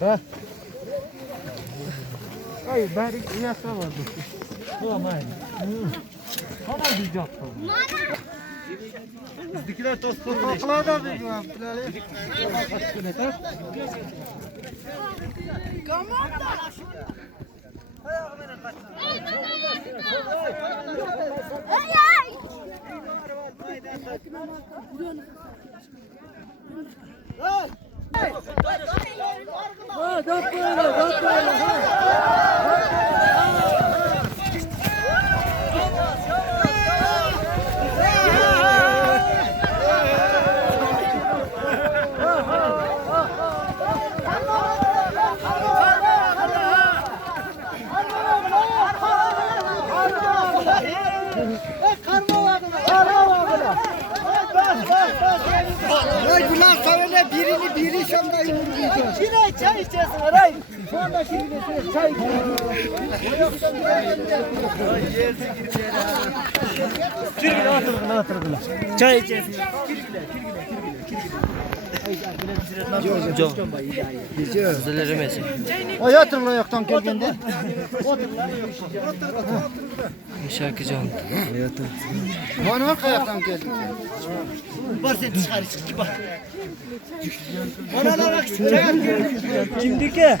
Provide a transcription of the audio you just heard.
Evet. Ay ben yasa vardı. Tamam aynı. Tamam biz yaptık. Bizdekiler tost koydu. Toplar da biz yaptılar. Bunlar sonra biri şamda yumurtlayacak. Yine çay içeceğiz Eray. Sonra şimdi çay içeceğiz. Çay içeceğiz. Hayatım ayaktan geldiğinde. Şarkıcı oldu. Bana ayaktan geldi. Var sen dışarı çık bak. Bana bak. Kimdiki?